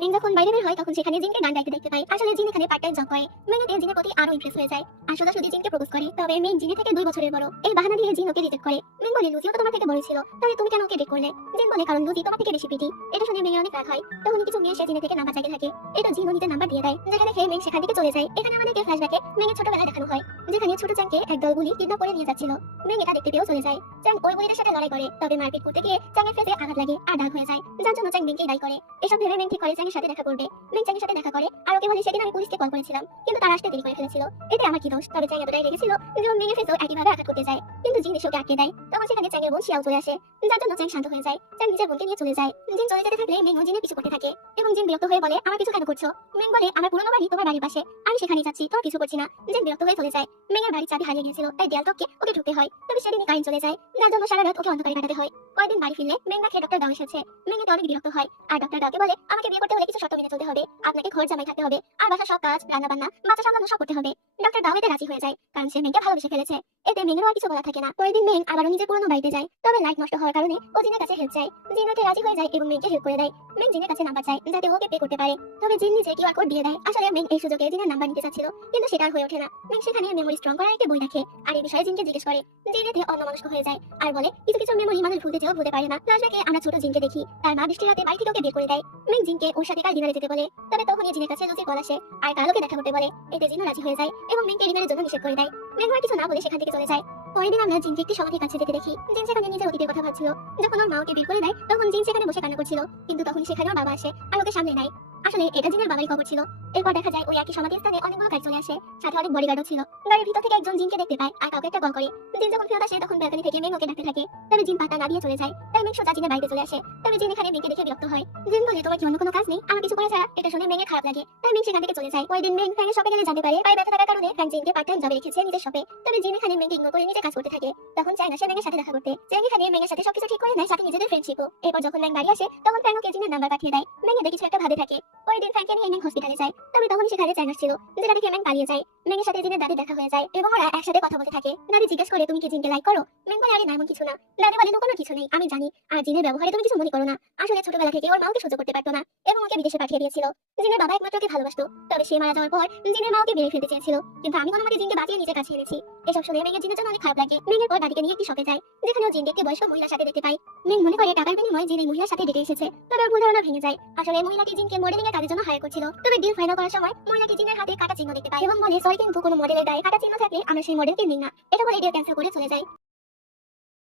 Meng যখন বাইরে বের হয় তখন সেখানে জিনকে গান গাইতে দেখতে পায়। আসলে জিন এখানে পার্ট টাইম জব করে। মেং এতে জিনের প্রতি আরো ইমপ্রেস হয়ে যায় আর সোজাসুজি জিনকে প্রপোজ করে। তবে মেং জিনের থেকে 2 বছরের বড়। এই বাহানা দিয়ে জিন ওকে রিজেক্ট করে। মেং বলে লুজিও তো তোমার থেকে বড় ছিল, তাহলে তুমি কেন ওকে ডেট করলে? জিন বলে কারণ লুজি তোমার থেকে বেশি পিটি। এটা শুনে মেংয়ের অনেক রাগ হয়। তখন কিছু মেয়ে সে জিনের থেকে নাম্বার চাইতে থাকে। এটা জিনও নিজের নাম্বার দিয়ে দেয়, যেখানে খেয়ে মেং সেখান থেকে চলে যায়। এখানে আমাদেরকে ফ্ল্যাশব্যাকে মেংয়ের ছোটবেলায় দেখানো হয়, যেখানে ছোট চ্যাংকে একদল গুলি কিডন্যাপ করে নিয়ে যাচ্ছিল। মেং এটা দেখতে পেয়েও চলে যায়। চ্যাং ওই গুলিদের সাথে লড়াই করে, তবে মারপিট করতে গিয়ে চ্যাংয়ের ফেসে আঘাত লাগে আর দাগ হয়ে যায়, যার জন্য চ্যাং মেংকে দায়ী করে। এসব ভেবে মেং ঠিক করে চ্যাংয়ের সাথে দেখা করবে। মেং চ্যাংয়ের সাথে দেখা করে আর ওকে বলে সেদিন আমি পুলিশকে কল করেছিলাম, কিন্তু তারা আসতে দেরি করে ফেলেছিল। এতে আমার কি দোষ? তবে চ্যাং এতটাই রেগেছিল যে ও মেংয়ের ফেসেও একইভাবে আঘাত করতে যায়, কিন্তু জিন এসে ওকে আটকে দেয়। তখন সেখানে চ্যাংয়ের বোন শিয়াও চলে আসে, যার জন্য চ্যাং শান্ত হয়ে যায়। চ্যাং নিজের বোনকে নিয়ে চলে যায়। জিন চলে যেতে থাকলে মেং ও জিনের পিছু করতে থাকে এবং জিন বিরক্ত হয়ে বলে আমার কিছু কেন করছো? মেং বলে আমার পুরনো বাড়ি তোমার বাড়ির পাশে, আমি সেখানেই যাচ্ছি, তোর কিছু করছি না। জিন বিরক্ত হয়ে চলে যায়। মেংয়ের বাড়ির চাবি হারিয়ে গিয়েছিল, তাই দেয়াল টপকে ওকে ঢুকতে হয়। তবে সেদিনই কারেন্ট চলে যায়, যার জন্য সারা রাত ওকে অন্ধকারে কাটাতে হয়। কয়েকদিন বাড়ি ফিরলে মেং দেখে ডক্টর দাও এসেছে। মেং এতে অনেক বিরক্ত হয় আর ডক্টর দাওকে বলে আমাকে বিয়ে করতে হলে কিছু শর্ত মেনে চলতে হবে। আপনাকে ঘর জামাই থাকতে হবে আর বাসার সব কাজ, রান্না বান্না, বাচ্চা সামলানো সব করতে হবে। ডক্টর দাও এতে রাজি হয়ে যায়, কারণ সে মেংকে ভালোবেসে ফেলেছে। এতে মেংয়েরও আর কিছু বলা থাকে না। পরের দিন মেং আবারও নিজের পুরনো বাড়িতে যায়, তবে লাইট নষ্ট হওয়ার কারণে ও জিনের কাছে হেল্প চায়। জিন ওকে রাজি হয়ে যায় এবং মেংকে হেল্প করে দেয়। মেং জিনের কাছে নাম্বার চায় যাতে ওকে পে করতে পারে, তবে জিন নিজে কিউআর কোড দিয়ে দেয়। আসলে মেং এই সুযোগে জিনের নাম্বার নিতে চাচ্ছিল, কিন্তু সেটা আর হয়ে ওঠে না। মেং সেখানে মেমোরি স্ট্রং করার একটা বই দেখে আর এই বিষয়ে জিনকে জিজ্ঞেস করে। জিন এতে অন্যমনস্ক হয়ে যায় আর বলে কিছু কিছু মেমোরি মানুষ ভুলতে চেয়েও ভুলতে পারে না। ফ্ল্যাশব্যাকে আমরা ছোট জিনকে দেখি, তার মা বৃষ্টির রাতে বাড়ি থেকে ওকে বের করে দেয়। মেং জিনকে ওর সাথে কাল ডিনারে যেতে বলে, তবে তখনই জিনের কাছে লুচির কল আসে আর কাল ওকে দেখা করতে বলে। এতে জিনও রাজি হয়ে যায় এবং মেংকে ডিনারের জন্য নিষেধ করে দেয়। মেং আর কিছু না বলে সেখান থেকে চলে যায়। পরের দিন আমরা জিনকে একটি সমাধির কাছে যেতে দেখি। জিন সেখানে নিজের অতীতের কথা ভাবছিল। যখন ওর মা ওকে বের করে দেয় তখন জিন সেখানে বসে কান্না করছিল, কিন্তু তখন সেখানে ওর বাবা আসে আর ওকে সামনে নেয়। আসলে এটা জিনের বাবারই কবর ছিল। এরপর দেখা যায় ওই একই সমাধির স্থানে অনেকগুলো গাড়ি চলে আসে, সাথে অনেক বডিগার্ডও ছিল। গাড়ির ভিতর থেকে একজন জিনকে দেখতে পায় আর কাউকে একটা কল করে। জিন যখন ফেরত আসে তখন ব্যালকনি থেকে মেং ওকে ডাকতে থাকে, তবে জিন পাত্তা না দিয়ে চলে যায়। তাই মেং সোজা জিনের বাড়িতে চলে আসে, তবে জিন এখানে মেংকে দেখে বিরক্ত হয়। জিন বলে তোমার কি অন্য কোনো কাজ নেই আমার কিছু করা ছাড়া? এটা শুনে মেংয়ের খারাপ লাগে, তাই মেং সেখান থেকে চলে যায়। পরের দিন মেং ফ্যানের শপে গেলে জানতে পারে পায়ে ব্যথা থাকার কারণে ফ্যান জিনকে পার্ট টাইম জবে রেখেছে নিজের শপে। তবে জিন এখানে মেংকে ইগনোর করে নিজে কাজ করতে থাকে। তখন চ্যাং আসে মেংয়ের সাথে দেখা করতে। চ্যাং এখানে মেংয়ের সাথে সবকিছু ঠিক করে নেয়, সাথে নিজেদের ফ্রেন্ডশিপও। এরপর যখন মেং বাড়ি আসে তখন ফ্যান ওকে জিনের নাম্বার পাঠিয়ে দেয়। মেং এতে কিছু একটা ভাবে থাকে। পরের দিন ফ্যানকে নিয়ে মেং হসপিটালে যায়, তবে তখন সেখানে চ্যাং আসছিল, যেটা দেখে মেং পালিয়ে যায়। মেংয়ের সাথে জিনের দাদি দেখা হয়ে যায় এবং ওরা একসাথে কথা বলতে থাকে। দাদি জিজ্ঞেস করে তুমি কি জিনকে লাইক করো? মেং বলে আরে না এমন কিছু না। দাদি বলে কোনো কিছু নেই, আমি জানি। আর জিনের ব্যবহারে তুমি কিছু মনে করো না। আসলে ছোটবেলা থেকে ওর মা ওকে সহ্য করতে পারতো না এবং ওকে বিদেশে পাঠিয়ে দিয়েছিল। জিনের বাবা একমাত্র ওকে ভালোবাসতো, তবে সে মারা যাওয়ার পর জিনের মা ওকে মেরে ফেলতে চেয়েছিল, কিন্তু আমি কোনোমতে জিনকে বাঁচিয়ে নিজের কাছে এনেছি। এসব শুনে মেংয়ের জিনের জন্য অনেক খারাপ লাগে। মেংয়ের পর দাদিকে নিয়ে একটি শপে যায়, যেখানে ও জিনকে একটি বয়স্ক মহিলার সাথে দেখতে পায়। মেং মনে করে টাকার বিনিময়ে জিন এই মহিলার সাথে ডেটে এসেছে, তবে ওর ভুল ধারণা ভেঙে যায়। আসলে এই মহিলাটি জিনকে মডেলিং এর কাজের জন্য হায়ার করছিল। তবে ডিল ফাইনাল করার সময় মহিলাটি জিনের হাতে কাটা চিহ্ন দেখতে পায় এবং বলে সরি কিন্তু কোনো মডেলের গায়ে কাটা চিহ্ন থাকলে আমরা সেই মডেলকে নিই না। এটা বলে ডিল ক্যান্সেল করে চলে যায়।